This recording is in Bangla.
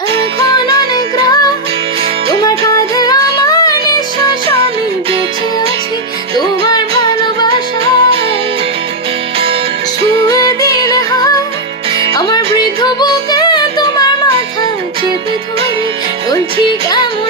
এখন অনেক রাত, তোমার কাঁধে আমার নিঃশ্বাস, আমি বেঁচে আছি তোমার ভালোবাসায়। ছুঁয়ে দিলে হাত আমার বৃদ্ধ বুকে, তোমার মাথা চেপে ধরে বলছি কেমন